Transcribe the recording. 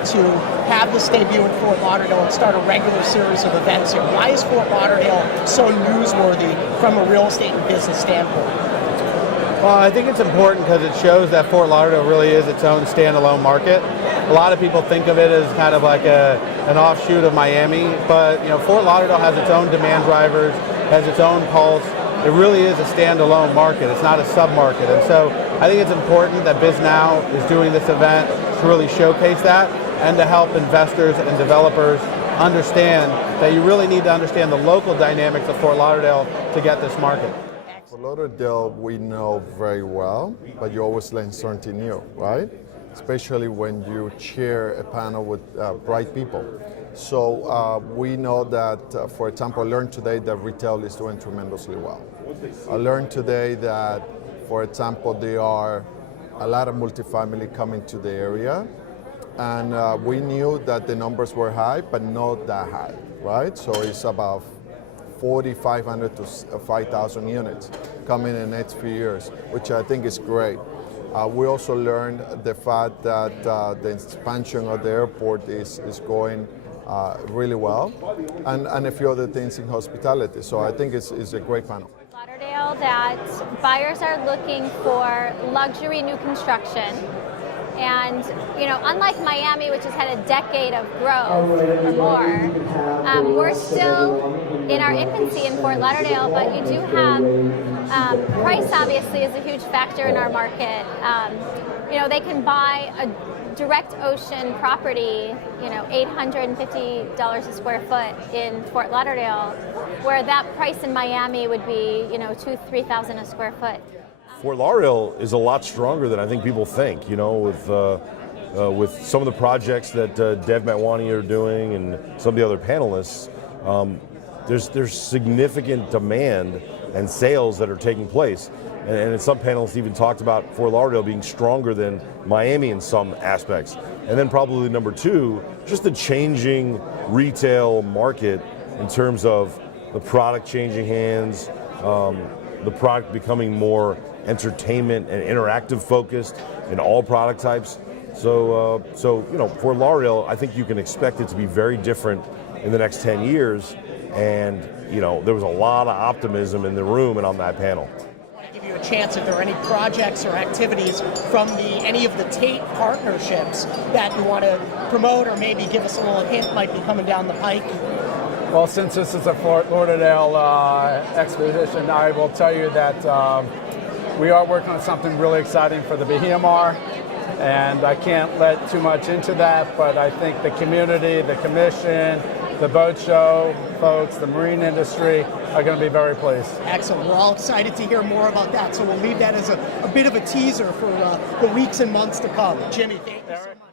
want to have this debut in Fort Lauderdale and start a regular series of events here? Why is Fort Lauderdale so newsworthy from a real estate and business standpoint? Well, I think it's important because it shows that Fort Lauderdale really is its own standalone market. A lot of people think of it as kind of like an offshoot of Miami, but Fort Lauderdale has its own demand drivers, has its own pulse. It really is a standalone market. It's not a submarket. And so I think it's important that Bisnow is doing this event to really showcase that and to help investors and developers understand that you really need to understand the local dynamics of Fort Lauderdale to get this market. Fort Lauderdale we know very well, but you always learn something new, right? Especially when you chair a panel with bright people. So we know that, for example, I learned today that retail is doing tremendously well. I learned today that, for example, there are a lot of multifamily coming to the area, and we knew that the numbers were high, but not that high, right? So it's about 4,500 to 5,000 units coming in the next few years, which I think is great. We also learned the fact that the expansion of the airport is going really well, and a few other things in hospitality. So I think it's a great panel. Lauderdale, that buyers are looking for luxury new construction. And, unlike Miami, which has had a decade of growth or more, we're still in our infancy in Fort Lauderdale, but you do have, price obviously is a huge factor in our market. They can buy a direct ocean property, $850 a square foot in Fort Lauderdale, where that price in Miami would be, $2,000-3,000 a square foot. Fort Lauderdale is a lot stronger than I think people think, with some of the projects that Dev Matwani are doing and some of the other panelists. There's significant demand and sales that are taking place. And some panelists even talked about Fort Lauderdale being stronger than Miami in some aspects. And then probably number two, just the changing retail market in terms of the product changing hands, the product becoming more entertainment and interactive focused in all product types. So for Lauderdale, I think you can expect it to be very different in the next 10 years. And, there was a lot of optimism in the room and on that panel. I want to give you a chance if there are any projects or activities from any of the Tate partnerships that you want to promote or maybe give us a little hint might be coming down the pike. Well, since this is a Fort Lauderdale exposition, I will tell you that we are working on something really exciting for the BHMR, and I can't let too much into that, but I think the community, the commission, the boat show folks, the marine industry are going to be very pleased. Excellent. We're all excited to hear more about that, so we'll leave that as a bit of a teaser for the weeks and months to come. Jimmy, thank you so much.